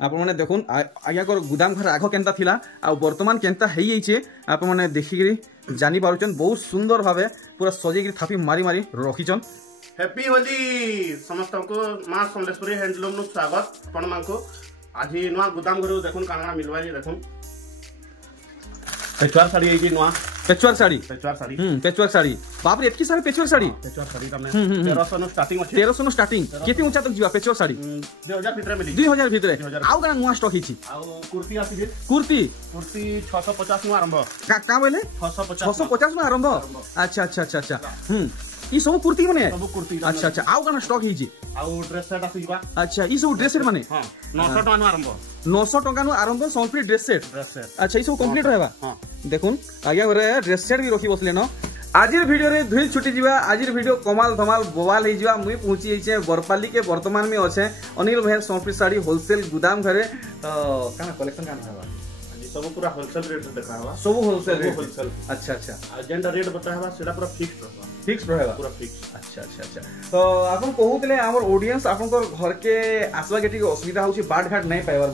आपण माने देखुन आज्ञा कर गुदाम घर आग केनता थिला आ वर्तमान केनता हेई जाइछे आपण माने देखिकरी जानि पारुचन बहुत सुंदर भाबे पूरा सजेकरी थापी मारी मारी रखिचन। हैप्पी होली समस्त को मां समलेश्वरी हैंडलूम नु स्वागत आपण मानको आज नुआ गुदाम घर देखुन काना मिलवा देखुन पेचवार साड़ी आई नुआ पेचवार साड़ी पेचवार साड़ी बाप रे एतकी सारे पेचवार साड़ी तमे 1300 नु स्टार्टिंग अछि 1300 नु स्टार्टिंग केते ऊंचा तक जीवा पेचवार साड़ी 2000 भीतर मिली 2000 भीतर आउ गाना नुआ स्टॉक हिची आउ कुर्ती आसी कुर्ती 650 नु आरंभ का बोले 650 नु आरंभ अच्छा अच्छा अच्छा अच्छा ई सब कुर्ती माने सब कुर्ती अच्छा अच्छा आउ गाना स्टॉक हिची आउ ड्रेस सेट आसी बा अच्छा ई सब ड्रेस सेट माने हां 900 टका नु आरंभ 900 टका नु आरंभ संपूर्ण ड्रेस सेट अच्छा ई सब कंप्लीट रहबा हां देखुन आज्ञा रे ड्रेस सेट भी रखी बसले न आजिर वीडियो रे धुई छुटी जीवा आजिर वीडियो कमाल धमाल बोवाल हे जीवा मुई पहुंची छे बरपाली के वर्तमान में अच्छे अनिल भाई संपूर्ण साड़ी होलसेल गुदाम घरे तो काना कलेक्शन काना हवा सब पूरा होलसेल रेट देखावा सब होलसेल रेट होलसेल अच्छा अच्छा जेंडा रेट बतावा सेटा पूरा फिक्स रहबा पूरा फिक्स अच्छा अच्छा अच्छा तो आपन कहूतले हमर ऑडियंस आपन घर के आसवा के ठीक असुविधा होची बाट घाट नहीं पाइबार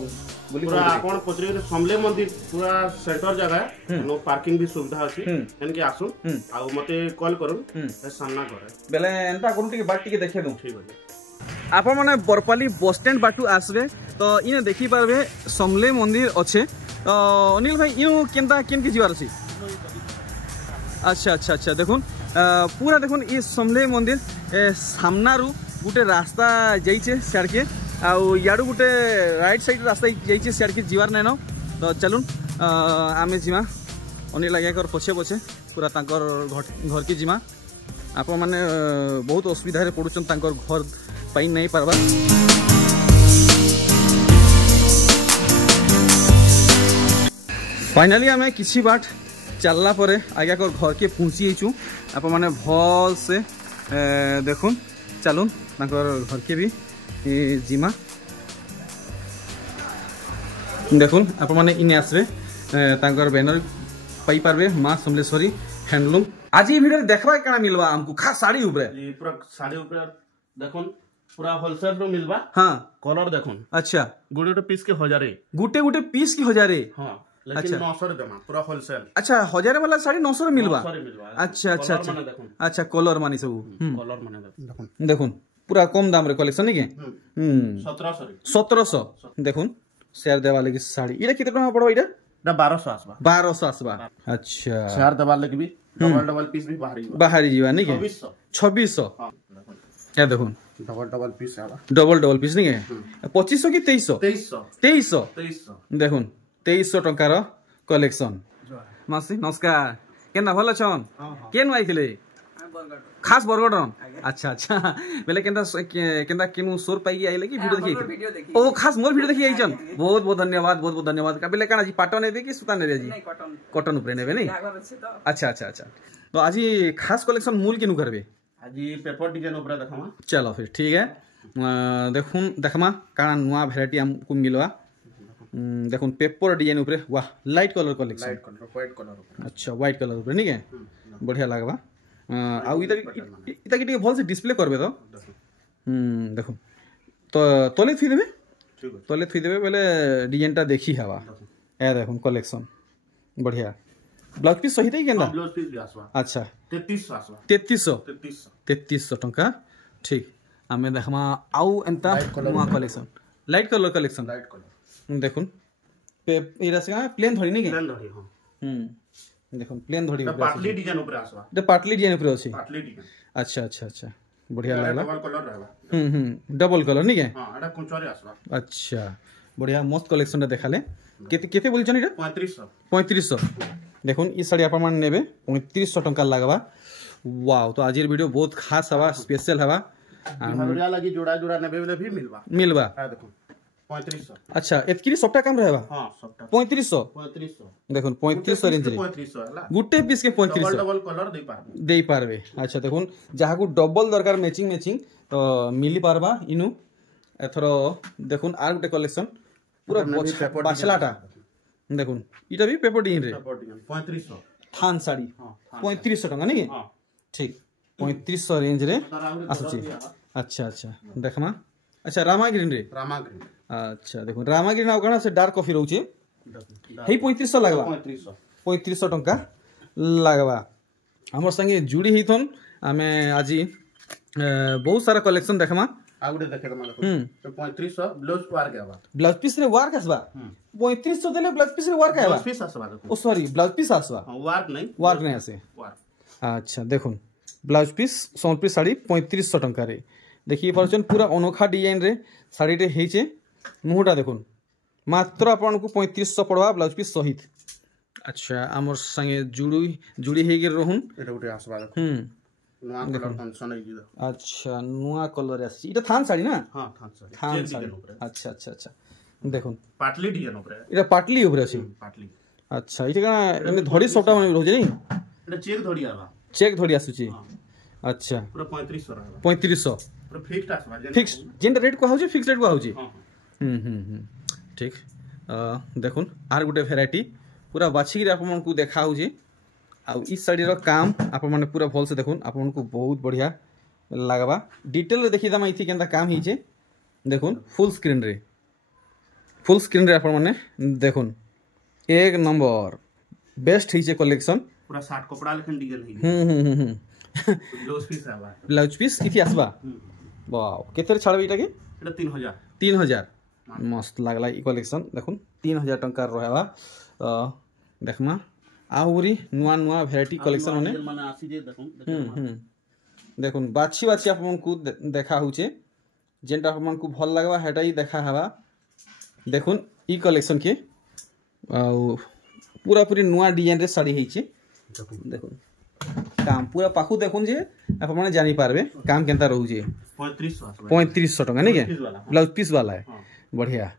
बोली पूरा आपन पचरे समले मंदिर पूरा सेंटर जगह नो पार्किंग भी सुविधा अछि एन के आसुन आ मते कॉल करूं सामना करे बेले एंता कोन टिके बाट टिके देखे दू ठीक अछि आपन माने बरपाली बस स्टैंड बाटू आसबे तो इने देखि पारबे समले मंदिर अच्छे अनिल भाई इनो केनता केन के जीवार अछि अच्छा अच्छा अच्छा देखुन पूरा देखुन ये समले मंदिर सामनारू गुटे रास्ता जाइछे सियार के आउ याडू गुटे राइट साइड रास्ता जाइछे सियार के जीवार नैनो तो चलुन आमे जिमा अनिल आज्ञा कर पछे पछे पूरा तांकर घर के जिमा आप माने बहुत असुविधा रे पडुचन तांकर घर पाई नहीं पारबा फाइनली आमे किछि बाट चलला परे आज्ञा कर घर के पहुंची आइछु आप माने भल से देखुन चलुन तांकर घर के भी जिमा देखुन आप माने इने आसबे तांकर बैनर पाई पारबे मां समलेश्वरी हैंडलूम आज ये वीडियो देखबा केना मिलबा हमको खास साड़ी ऊपर पूरा साड़ी ऊपर देखुन पूरा होलसेल रो मिलबा हां कलर देखुन अच्छा गुटे पीस के 1000 गुटे पीस की 1000 हां लेकिन 900 रे देमा पूरा होलसेल अच्छा 1000 वाला साड़ी 900 रे मिलबा अच्छा अच्छा अच्छा अच्छा कलर मानी सब कलर माने देखुन पूरा कम दाम रे कलेक्शन नहीं के 1700 देखुन शेयर देवा लगी साड़ी इरा कितना टका पड़ो इरा 1200 आसबा अच्छा शेयर देवा लगी भी डबल पीस भी बाहरी जीवा नहीं के 2600 क्या देखुन डबल पीस आवा डबल पीस नहीं के 2500 की 2300 देखुन 2300 टंकार कलेक्शन मासी नमस्कार केना भल छन केन आइथिले खास बरगडन अच्छा अच्छा बेले केंदा केनु सोर पाई आइले की वीडियो देखि ओ खास मोर वीडियो देखि आइछन बहुत बहुत धन्यवाद का बेले काना जी पाटो नेबे की सुता नेबे जी कॉटन ऊपर नेबे नहीं अच्छा अच्छा अच्छा तो आज खास कलेक्शन मूल केनु करबे आज पेपर डिजाइन ऊपर देखमा चलो फिर ठीक है देखुन देखमा काना नुवा वैरायटी हमको मिलवा देखुन पेपर डिजाइन ऊपर वाह light colour collection white colour अच्छा व्हाइट कलर ऊपर नहीं के बढ़िया लागबा आ इता के भल से डिस्प्ले करबे तो देखो तो तले थुई देबे बेले डिजाइन टा देखी हवा ए देखो कलेक्शन बढ़िया ब्लाउज पीस सही दे केंदा ब्लाउज पीस भी आसवा अच्छा 3300 आसवा 3300 टंका ठीक हमें देखमा आउ एंता नुवा कलेक्शन लाइट कलर देखुन एरा से प्लेन धरी नहीं के प्लेन धरी हां देखो प्लेन धड़ी पाटली डिजाइन ऊपर आसवा दे पाटली डिजाइन ऊपर अछि पाटली डिजाइन अच्छा अच्छा अच्छा बढ़िया लागला डबल कलर रहबा डबल कलर नहीं के हां एटा कुंचरे आसवा अच्छा बढ़िया मस्त कलेक्शन देखाले केते बोलछन इटा 3500 देखुन ई साड़ी आपन नेबे 3500 टंका लागबा वाओ तो आजिर वीडियो बहुत खास हवा स्पेशल हवा हमरा लगी जोड़ा नेबे भी मिलबा आ देखो 3500 अच्छा एतकी सबटा काम रहबा हां सबटा 3500 देखुन 3500 रेंज रे 3500 हला गुटे पीस के 3500 डबल कलर दे पारबे अच्छा देखुन जहा को डबल दरकार मैचिंग तो मिली पारबा इनु एथरो देखुन आर गुटे कलेक्शन पूरा बाछलाटा देखुन इटा भी पेपर डिजाइन रे 3500 थान साड़ी 3500 टका नहीं ठीक 3500 रेंज रे आसुची अच्छा अच्छा देखमा अच्छा रामा ग्रीन रे अच्छा देखो रामा ग्रीन आ कणा से डार्क कॉफी रहउचे हेई 3500 लागबा 3500 टंका लागबा हमर संगे जुड़ी हिथन आमे आजी बहुत सारा कलेक्शन देखमा आगुडे देखे त माने तो 3500 ब्लाउज वर्क आबा ब्लाउज पीस रे वर्क आसबा 3500 देले ब्लाउज पीस रे वर्क आबा ब्लाउज पीस आसबा ओ सॉरी ब्लाउज पीस आसबा वर्क नहीं आसे अच्छा देखुन ब्लाउज पीस संपी साड़ी 3500 टंका रे देखिए पारछन पूरा अनोखा डिजाइन रे साड़ी रे हेचे मुहटा देखुन मात्र आपन को 3500 पड़वा ब्लाउज पीस सहित अच्छा हमर संगे जुड़ी हे गे रहून एटा उठे आसबा नुआ कलर फंक्शन है अच्छा नुआ कलर आसी इटा थान साड़ी ना हां थान साड़ी अच्छा अच्छा अच्छा देखुन पाटली डिजाइन ऊपर इटा पाटली ऊपर अछि पाटली अच्छा इटा का एने धड़ी सोटा माने रोजे नहीं इटा चेक धड़ी आबा चेक धड़ी आसुची अच्छा पूरा 3500 रहबा 3500 पूरा फिक्स्ड आसबा फिक्स जेन रेट को हाउची फिक्स रेट को हाउची ठीक देखुन आर गुटे वेराइटी पूरा बाछी रे आपन को देखा होची आ इस साड़ी रो काम आप माने पूरा भल से देखुन आपन को बहुत बढ़िया लागबा डिटेल रे देखि दमा इथि केनता काम हिचे देखुन फुल स्क्रीन रे आप माने देखुन एक नंबर बेस्ट हिचे कलेक्शन पूरा 60 कपड़ा लेखन डिजाइन है ब्लाउज पीस इथि आसबा वाओ केते छाड़बी इटा के एटा 3000 मस्त लागला ई कलेक्शन देखुन 3000 टंका रहबा देखमा आउरी नुआ नुआ वेराइटी कलेक्शन माने आसी जे देखुन देखुन बाछी बाछी आपन को देखा होचे जेंटा आपन को भल लागबा हेटा ही देखा हवा देखुन ई कलेक्शन के पूरा पूरी नुआ डिजाइन रे साड़ी हेचे देखुन काम पूरा पाखु देखुन जे आप माने जानि पारबे काम केनता रहू जे 3500 टका नै के ब्लाउज पीस वाला है बढ़िया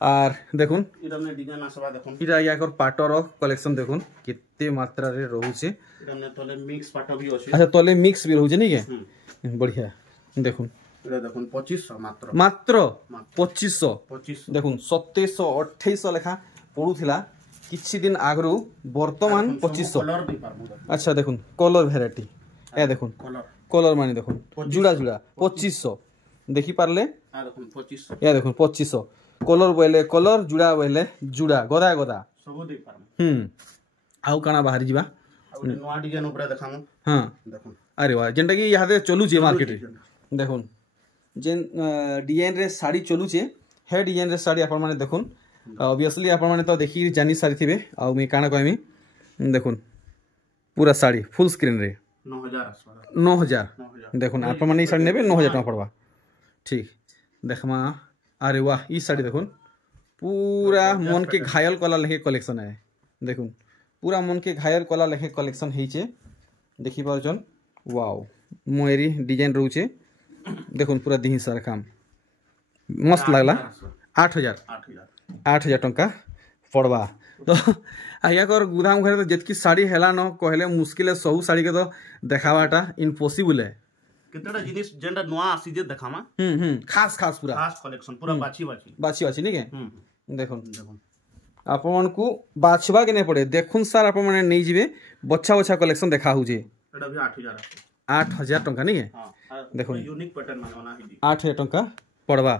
आर देखुन इरा ने डिजाइन आसबा देखुन इरा याकर पाटर कलेक्शन देखुन कितने मात्रा रे रहू छे इरा ने तले मिक्स पाट भी अछि अच्छा तले मिक्स भी रहू जे नै के बढ़िया देखुन इरा देखुन 2500 मात्र 2500 देखुन 2700 2800 लेखा पडुथिला किछि दिन आगरु वर्तमान 2500 अच्छा देखुन कलर वेराइटी ए देखुन कलर माने देखुन जुड़ा जुड़ा 2500 देखि पारले आ देखुन 2500 या देखुन 2500 कलर बोले कलर जुड़ा बोले जुड़ा गदा गदा सब देख पारम आउ काना बाहर जीवा आ नवा डिजाइन ऊपर देखामु हां देखुन अरे वाह जेंटा कि यादे चलु जे मार्केट रे देखुन जेन डिजाइन रे साड़ी चलु छे हे डिजाइन रे साड़ी आपन माने देखुन ऑब्वियसली आपन माने तो देखि जानि सारी थिबे आ मी काना कहमी देखुन पूरा साड़ी फुल स्क्रीन रे 9000 देखुन आपन माने साड़ी नेबे 9000 टका पड़वा ठीक देखमा अरे वाह ई साड़ी देखुन पूरा मन के घायल कला लेखे कलेक्शन है देखुन पूरा मन के घायल कला लेखे कलेक्शन हेचे देखि पारछन वाओ मोएरी डिजाइन रहउचे देखुन पूरा दिही सारा काम मस्त लागला 8000 टंका पड़वा तो आया कर गुदाम घरे तो जेतकी साड़ी हेला न कहले मुश्किल सब साड़ी के तो देखावाटा इम्पॉसिबल है केतडा जिनिस जेंडा नोआ आसी जे देखामा खास पूरा खास कलेक्शन पूरा बाछी नहीं के देखुन आपन को बाछबा के नहीं पड़े देखुन सर आप माने नहीं जिवे बच्चा बच्चा कलेक्शन देखा हो जे एटा भी 8000 टंका नहीं है हां देखुन यूनिक पैटर्न माने ओना हिदी 8000 टंका पड़वा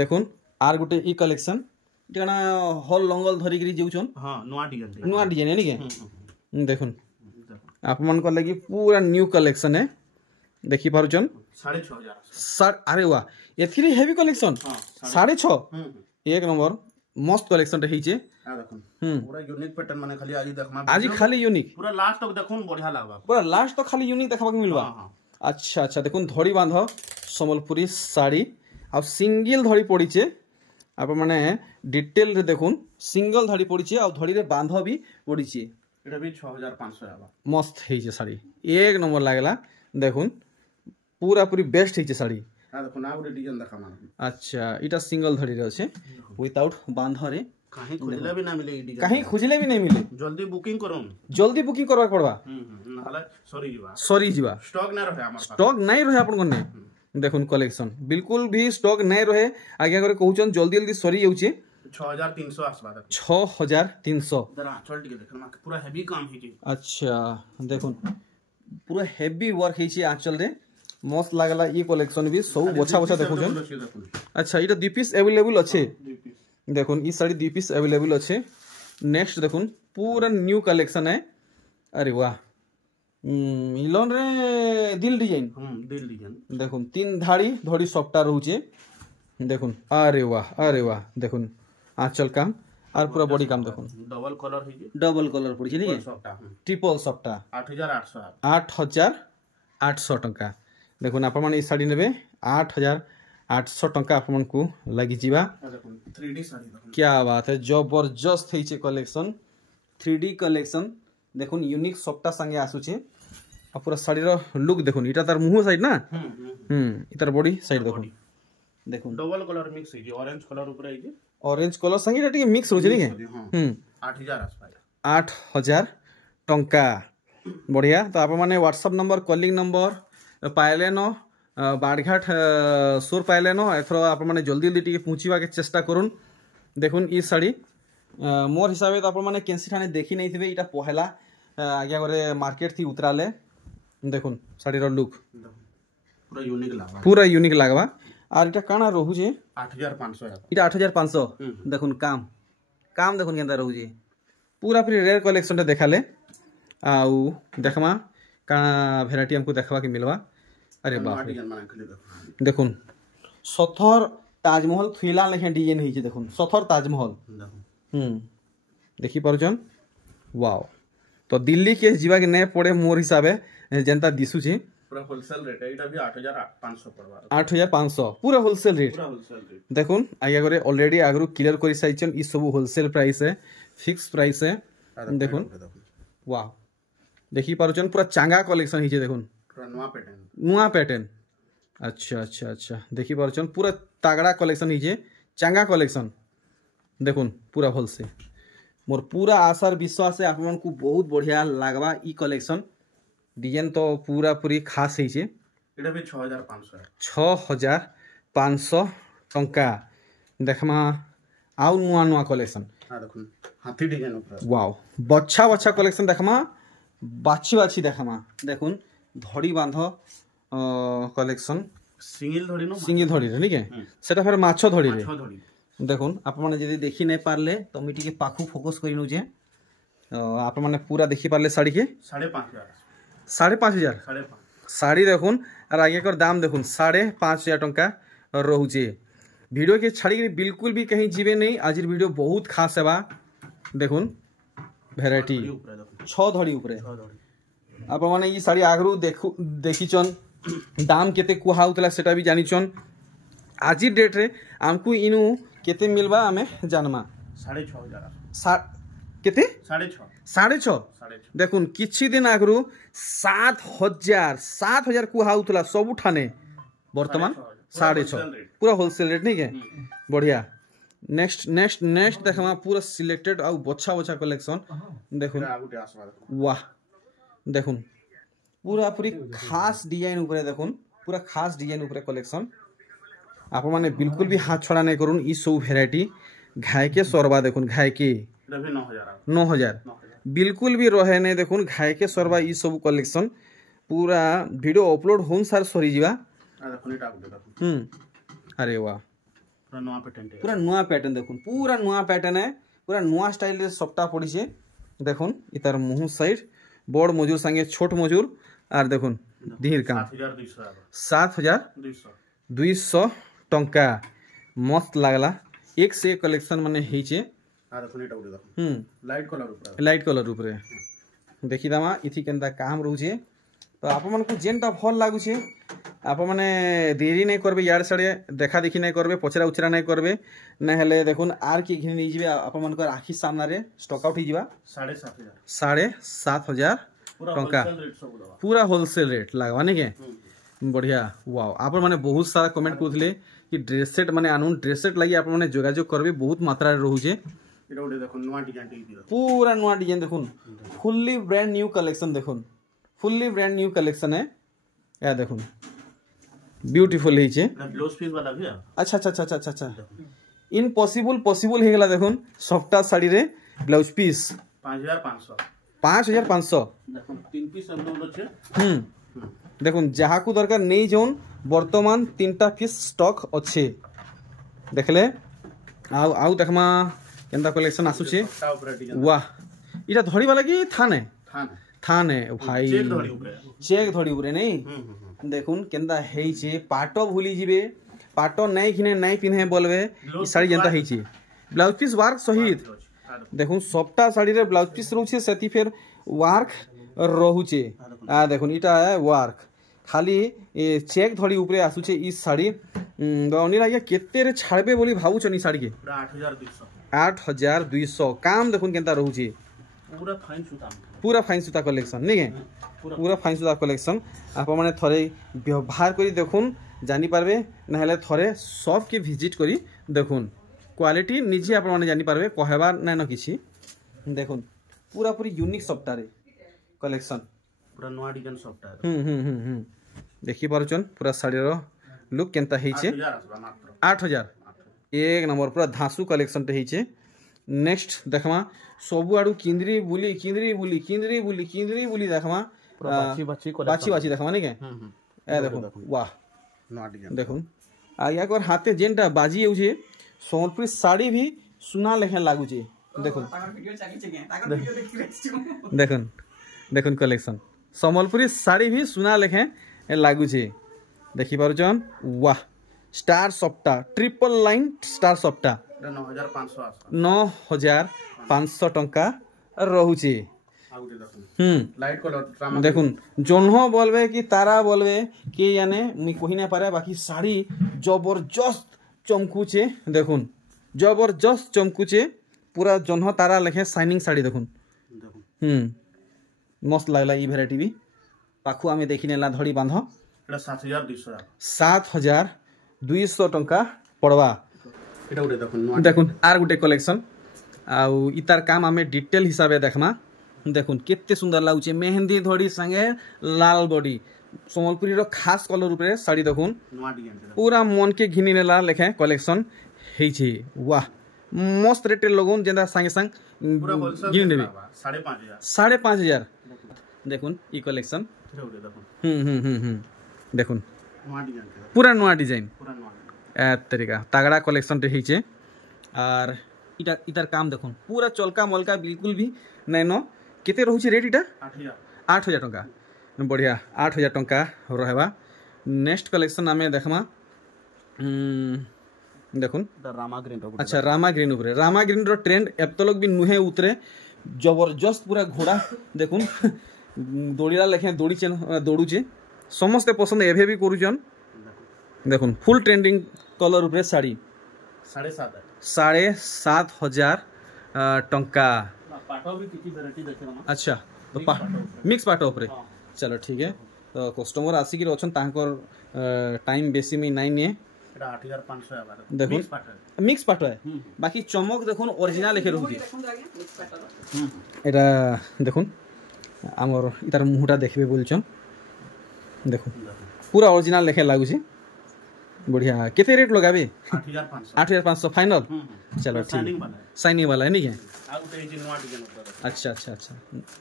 देखुन are Gute E collection Jena hall लंगल धरि करी जेउछन हां नोआ डिजाइन है नहीं के देखुन आप मन को लगी पूरा न्यू कलेक्शन है देखि पारुचन 6500 अरे वाह एथिरे हेवी कलेक्शन 6.5 एक नंबर मस्त कलेक्शन रही आ देखुन पूरा यूनिक पैटर्न माने खाली आज देखमा आज खाली यूनिक पूरा लास्ट तक देखुन बढ़िया लागबा पूरा लास्ट तक खाली यूनिक देखबा के मिलबा अच्छा अच्छा देखुन धड़ी बांध संबलपुरी साड़ी आ सिंगल धड़ी पड़ी छे आप माने डिटेल रे देखुन सिंगल धड़ी पड़ी छे आ धड़ी रे बांध भी पड़ी छे एटा भी 6500 आबा मस्त है छे साड़ी एक नंबर लागला देखुन पूरा पूरी बेस्ट है छे साड़ी आ देखुन आ गुटे डिजाइन देखा मान अच्छा इटा सिंगल धड़ी रे छे विदाउट बांध रे कहीं खोजले भी ना मिले ई डिजाइन कहीं खोजले भी नहीं मिले जल्दी बुकिंग करूं जल्दी बुकिंग करवा पड़वा नाले सॉरी जीवा स्टॉक ना रहे हमर स्टॉक नहीं रहे अपन कोने देखुन कलेक्शन बिल्कुल भी स्टॉक नहीं रहे आगे करे कहउचन जल्दी जल्दी सरी जाउचे 6300 आसबा 6300 जरा चल टिके देखन पूरा हेवी काम है जी अच्छा देखुन पूरा हेवी वर्क है छी आंचल रे मस्त लागला ये कलेक्शन भी सब बछा बछा देखो जन। अच्छा इटा 2 पीस अवेलेबल अच्छे देखुन ई साड़ी 2 पीस अवेलेबल अच्छे। नेक्स्ट देखुन पूरा न्यू कलेक्शन है। अरे वाह इलन रे दिल डिजाइन देखुन 3 धाड़ी धड़ी सबटा रहूचे देखुन। अरे वाह देखुन आंचल काम और पूरा बॉडी काम देखुन डबल कलर पड़ी नहीं ट्रिपल सबटा 8800 टंका देखुन आपण माने ई साड़ी नेबे 8800 टंका आपण को लागि जीवा। 3D साड़ी क्या बात है जबरदस्त है कलेक्शन 3D कलेक्शन देखुन यूनिक सबटा संगे आसुचे और पूरा साड़ी रो लुक देखुन इटा तार मुंह साइड ना इतार बॉडी साइड देखुन डबल कलर मिक्स है ऑरेंज कलर ऊपर है जी ऑरेंज कलर संगे टिके मिक्स रोजे नहीं 8000 टंका बढ़िया। तो आप माने व्हाट्सएप नंबर कॉलिंग नंबर पाइले न बाड़घाट सोर पाइले न एथर आप माने जल्दी जल्दी टिके पहुँचवा के चेष्टा करुन। देखुन ई साड़ी मोर हिसाब से आप माने केंसी ठाने देखी नहीं थे इटा पहला आगे गरे मार्केट थी उतराले देखुन साड़ी रो लुक पूरा यूनिक लागवा। और इटा काना रहू जे 8500 इटा 8500 देखुन काम देखुन केंदा रहू जे पूरा पूरी रेयर कलेक्शन देखाले आउ देखमा का वेराइटी हमको देखवा के मिलवा। अरे बाप देखुन सथर ताजमहल थुइला लेखे डिजाइन होई छे देखुन सथर ताजमहल देखि पारुछन वाओ। तो दिल्ली के जीवा के नै पड़े मोर हिसाबे जनता दिसु छे पूरा होलसेल रेट है इटा भी 8500 पड़वा 8500 पूरा होलसेल रेट देखुन आगे करे ऑलरेडी आगरु क्लियर करि साइछन ई सब होलसेल प्राइस है फिक्स प्राइस है देखुन वाह देखि पारुछन पूरा चांगा कलेक्शन हिजे देखुन पूरा नुआ पैटर्न अच्छा देखि पारुछन पूरा तागड़ा कलेक्शन हिजे चांगा कलेक्शन देखुन पूरा होलसेल मोर पूरा आशार विश्वास है आप मन को बहुत बढ़िया लागवा ई कलेक्शन डिजाइन तो पूरा पूरी खास है इटा भी 6500 6500 टंका देखमा आउ नुआ कलेक्शन देखुन हाथी डिजाइन ऊपर वाओ बच्चा कलेक्शन देखमा बाछी देखमा देखुन धड़ी बांध कलेक्शन सिंगल धड़ी रे नहीं के सेटा फिर माछो धड़ी रे देखुन आप माने यदि देखि नहीं पारले तो मी टिके पाखु फोकस करिनु जे आप माने पूरा देखि पारले साड़ी के 5500 साड़ी देखुन और आगे कर दाम देखुन 5500 टंका रोचे। वीडियो के छाड़ी बिल्कुल भी कहीं जीवे नहीं आज वीडियो बहुत खास है देखुन वेराइटी 6 धड़ी ऊपर आप माने ये साड़ी आगरू देखीचन दाम केते कुहा उतला सेटा भी जानिचन आज डेट रे हमको इनु केते मिलबा हमें जानमा 6500 केते 6.5 देखुन किछि दिन आगरू 7000 कुहा उतला सब ठाने वर्तमान 6.5 पूरा होलसेल रेट नहीं के बढ़िया। नेक्स्ट देखमा पूरा सिलेक्टेड आउ बच्चा कलेक्शन देखुन वाह देखुन पूरा पूरी खास डिजाइन ऊपर देखुन पूरा खास डिजाइन ऊपर कलेक्शन आप माने बिल्कुल भी हाथ छोड़ा नहीं करुन ई सब वेराइटी घाय के सोरबा देखुन घाय के 9000 बिल्कुल भी रहे नहीं देखुन घाय के सोरबा ई सब कलेक्शन पूरा वीडियो अपलोड होन सार सरी जीवा। अरे वाह पूरा नुआ पैटर्न देखुन पूरा नुआ पैटर्न है पूरा नुआ स्टाइल रे सबटा पड़ी छे देखुन इतार मुंह साइड बड़ मजूर संगे छोट मजूर आर देखुन धीर काम 7200 टंका मस्त लागला एक से एक कलेक्शन माने हेचे लाइट कलर ऊपर देखी दामा इथि केनता काम रहूचे। तो आप मन को जेनटा भल लागू छे आप माने देरी नहीं करबे यार साड़े देखा देखी नहीं करबे पचरा उचरा नहीं करबे ना हेले देखुन आर की घिन नहीं जिबे आप मन को आखी सामना रे स्टॉक आउट ही जिबा 7500 टंका पूरा होलसेल रेट लागवा नहीं के बढ़िया। वाओ आप माने बहुत सारा कमेंट करथिले कि ड्रेस सेट माने आनुन ड्रेस सेट लागि आप माने जोगाजोग करबे बहुत मात्रा रे रहूचे पूरा नुआ डिजाइन देखुन फुल्ली ब्रांड न्यू कलेक्शन देखुन फुल्ली ब्रांड न्यू कलेक्शन है या देखुन ब्यूटीफुल है ब्लाउज पीस वाला भी अच्छा इम्पॉसिबल पॉसिबल हो गला देखुन सफ्टा साड़ी रे ब्लाउज पीस 5500 5500 देखुन 3 पीस अवेलेबल छै देखुन जहाँ को दरकार नहीं जोन वर्तमान 3टा पीस स्टॉक अच्छे देखले आउ देखमा केंदा कलेक्शन आसुचे वाह इटा धड़ी वाला की थाने भाई चेक धड़ी उपरे नहीं देखुन केंदा हेइचे पाटो भूली जिबे पाटो नहीं घिने नहीं पिन्हे बोलबे ई साड़ी जेंता हेइचे ब्लाउज पीस वर्क सहित देखुन सबटा साड़ी रे ब्लाउज पीस रहउचे सेति फेर वर्क रहउचे आ देखुन इटा है वर्क खाली चेक धड़ी उपरे आसुचे ई साड़ी अनिल आज्ञा केते रे छाड़बे बोली भाबुचनी साड़ी के 8200 काम देखुन केंता रहउचे पूरा फाइन सूता कलेक्शन नहीं है पूरा फाइन सूता कलेक्शन आप माने थरे व्यवहार करी देखुन जानी पारबे नहले थरे शॉप के विजिट करी देखुन क्वालिटी निजे आप माने जानी पारबे कहबार नै न किछि देखुन पूरा पूरी यूनिक सफ्टारे कलेक्शन पूरा नवा डिजाइन सफ्टारे देखि पारुचन पूरा साड़ी रो लुक केंता हेइचे 8000 एक नंबर पूरा धासु कलेक्शन टे हेइचे नेक्स्ट देखमा सबु आडू किंद्री बुली देखमा बाची देखमा नहीं के ए देखो वाह देखो आया कर हाथे जेनटा बाजी होउछे सोनपुरी साड़ी भी सुना लेखे लागू छे देखो देखुन कलेक्शन सम्बलपुरी साड़ी भी सुना लेखे लागू छे देखि पारुचन वाह स्टार सफ्टा ट्रिपल लाइन स्टार सफ्टा 9500 टंका रहूचे लाइट कलर देखुन जोन्हो बोलबे कि तारा बोलबे कि याने मुई कहि ना पारे बाकी साड़ी जबरदस्त चमकुचे देखुन जबरदस्त चमकुचे पूरा जोन्हो तारा लेखे शाइनिंग साड़ी देखुन मस्त लागला ई भेराइटी भी पाखु आमे देखि नेला धड़ी बांध 7200 टंका पड़वा देखुन आर गुटे कलेक्शन आउ इतार काम आमे डिटेल हिसाबे देखमा देखुन केते सुंदर लागुचे मेहंदी धड़ी संगे लाल बॉडी सम्बलपुरी रो खास कलर ऊपर साड़ी देखुन पूरा मन के घिनी नेला लेखे कलेक्शन हेइछे वाह मस्त रेट लगोन जेंदा संगे संग घिनी नेबे 5500 देखुन ई कलेक्शन देखुन पूरा नया डिजाइन ए तरीका तगड़ा कलेक्शन टे हेइछे आर इतार काम देखुन पूरा चलका मलका बिल्कुल भी नै न केते रहउछि रेट इटा 8000 टंका बढ़िया 8000 टंका रहबा नेक्स्ट कलेक्शन आमे देखमा देखुन रामा ग्रीन अच्छा रामा ग्रीन रो ट्रेंड एतलोक भी नुहे उतरे जबरदस्त पूरा घोड़ा देखुन दौड़ीला लेखे दौड़ुचे समस्ते पसंद एभे भी करूचन देखुन फुल ट्रेंडिंग कलर ऊपर साड़ी 7500 टंका अच्छा तो मिक्स पाट ऊपर चलो ठीक है तो कस्टमर आसिक अच्छा तांकर टाइम बेसी में नाई निए 8500 देखुन मिक्स पाट है बाकी चमक देखुन ओरिजिनल लेखे रहउची एटा देखुन आमर इतार मुहटा देखबे बोलछन देखुन पूरा ओरिजिनल लेखे लागुची बढ़िया केते रेट लगाबे 8500 फाइनल चलो ठीक शाइनिंग वाला है नहीं है अच्छा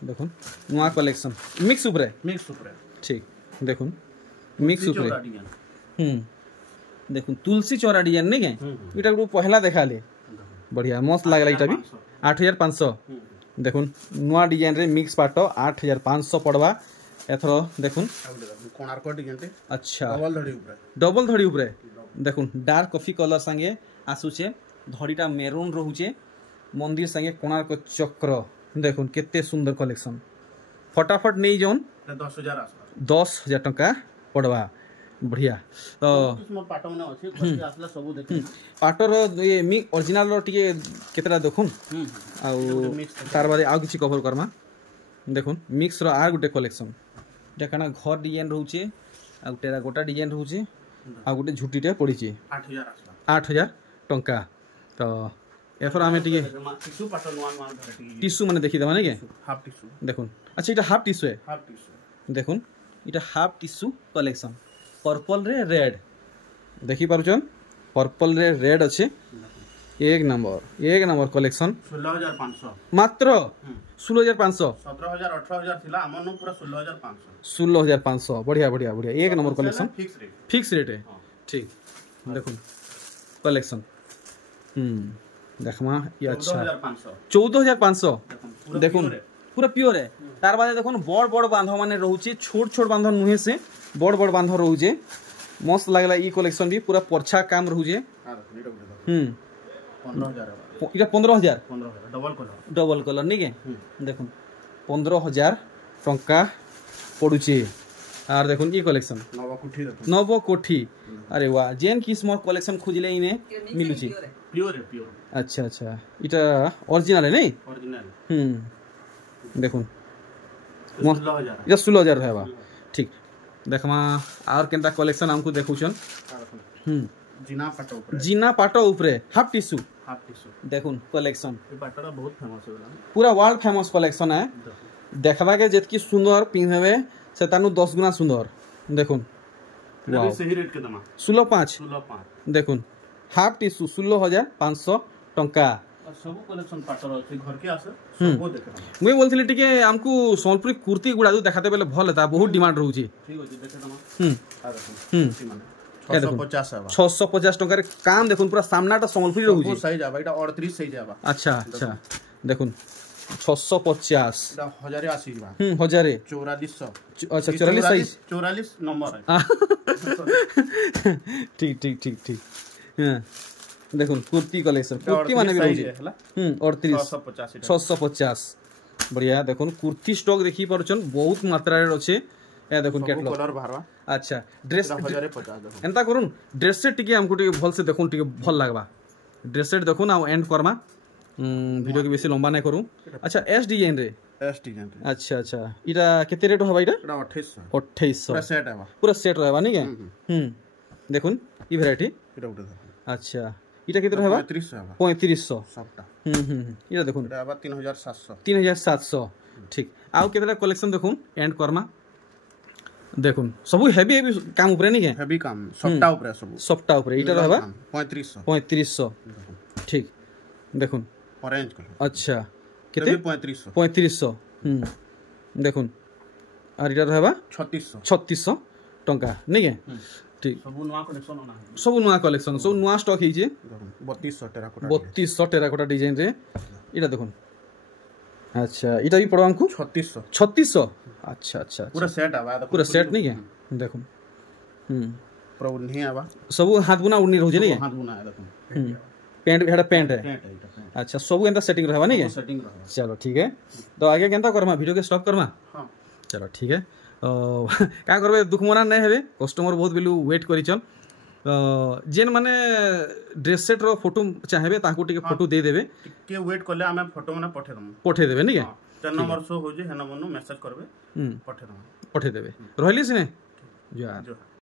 देखुन नया कलेक्शन मिक्स ऊपर ठीक देखुन मिक्स ऊपर देखुन तुलसी चौरा डिजाइन नहीं है इटा को पहला देखा ले बढ़िया मस्त लागला इटा भी 8500 देखुन नया डिजाइन रे मिक्स पाटो 8500 पड़वा एथरो देखुन कोणार्क डिजाइन अच्छा डबल धड़ी ऊपर देखुन डार्क कॉफी कलर संगे आसुचे धड़ीटा मेरून रहउचे मंदिर संगे कोणार्क चक्र देखुन केते सुंदर कलेक्शन फटाफट नहीं जोन 10000 टंका पड़वा बढ़िया तो पाटर ये ओरिजिनल रो टिके केतरा देखुन तार बारे आ किछि कवर करमा देखुन mix row are Gute collection देखना घर डिजाइन रहउचे आ टेरा गोटा डिजाइन रहउचे आ गुटे झुटीटे पड़ीचे 8000 टंका तो एफर आमे टिके टिश्यू माने देखि दमा नै के हाफ टिश्यू देखुन अच्छा इटा हाफ टिश्यू है देखुन इटा हाफ टिश्यू कलेक्शन पर्पल रे रेड देखि पारुचन पर्पल रे रेड अच्छे एक नंबर कलेक्शन 16500 मात्र 16500 17000 18000 थिला हमन पूरा 16500 16500 बढ़िया बढ़िया बढ़िया एक नंबर कलेक्शन फिक्स रेट है ठीक देखो कलेक्शन देखमा ये अच्छा 14500 देखो पूरा प्योर है तार बाद देखो बड़ बड़ बांध माने रहउची छोट छोट बांध नुहे से बड़ बड़ बांध रहउजे मस्त लागला ई कलेक्शन भी पूरा परछा काम रहउजे 15000 इटा 15000 डबल कलर नहीं के देखो 15000 टंका पड़ुचे आर देखो ई कलेक्शन नव कोठी अरे वाह जेन किस्म कलेक्शन खोजले इने मिलुची प्योर अच्छा अच्छा इटा ओरिजिनल है नहीं ओरिजिनल देखो 16000 है बा ठीक देखमा और केनता कलेक्शन हमको देखुछन जीना पाटो ऊपरे हाफ टिश्यू देखो कलेक्शन ये पाटोटा बहुत फेमस है पूरा वर्ल्ड फेमस कलेक्शन है देखबा के जेतकी सुंदर पिनहेबे से तानु 10 गुना सुंदर देखो वाओ सही रेट के दमा 165 देखो हाफ टिश्यू 16500 टंका सब कलेक्शन पाटर अछि घर के आसे सब देखे मुई बोलथिली टिके हमकु सोनपुरी कुर्ती गुडा दु देखाते बेले भल था बहुत डिमांड रहउची ठीक अछि देखे दमा 650 टंका रे काम देखुन पूरा सामनाटा सोनपुरी रहउची साइज आबा एटा 38 साइज आबा अच्छा अच्छा देखुन 650 एटा 1080 बा 1000 4400 अच्छा 44 साइज 44 नंबर है ठीक ठीक ठीक ठीक हां देखुन कुर्ती कलेक्शन कुर्ती माने भी रहउची 38 650 बढ़िया देखुन कुर्ती स्टॉक देखि परछन बहुत मात्रा रे अछि ए देखुन कैटलॉग कलर बाहरवा अच्छा ड्रेस 1050 देखो एंता करूँ ड्रेस सेट टिके हमको टिके भल से देखुन टिके भल लागबा ड्रेस सेट देखुन आ एंड करमा वीडियो के बेसी लंबा नहीं करूँ अच्छा एस डिजाइन रे अच्छा अच्छा इटा केते रेट होबा इटा 2800 पूरा सेट रहबा नहीं के देखुन ई वैरायटी अच्छा इटा केते रहबा 3500 सबटा इटा देखुन इटा बा 3700 ठीक आउ केतेला कलेक्शन देखुन एंड करमा देखुन सब हेवी हेवी काम ऊपर नहीं के हेवी काम सबटा ऊपर इटा रहबा 3500 ठीक देखुन ऑरेंज कलर अच्छा केते 3500 देखुन और इटा रहबा 3600 टंका नहीं के ठीक सब नुआ कलेक्शन सब नुआ स्टॉक ही 3200 टेराकोटा डिजाइन रे इटा देखुन अच्छा इटा भी पड़वा हमको 3600 अच्छा अच्छा पूरा सेट आबा पूरा सेट नहीं के देखुन पूरा उन्हीं आबा सब हाथ बुना उन्नी रहउ जे नहीं हाथ बुना है देखुन पैंट हेडा पैंट है अच्छा सब एंता सेटिंग रहबा नहीं के सेटिंग रहबा चलो ठीक है तो आगे केनता करमा वीडियो के स्टॉप करमा हां चलो ठीक है का करबे दुख मना नहीं हेबे कस्टमर बहुत बेलू वेट करिचन जेन माने ड्रेस सेट रो फोटो चाहेबे ताको टिके फोटो दे देबे टिके वेट करले हमें फोटो माने पठे देबे नहीं के टेन नंबर शो हो जे हेना मनु मैसेज करबे पठे देबे रहली सिने जा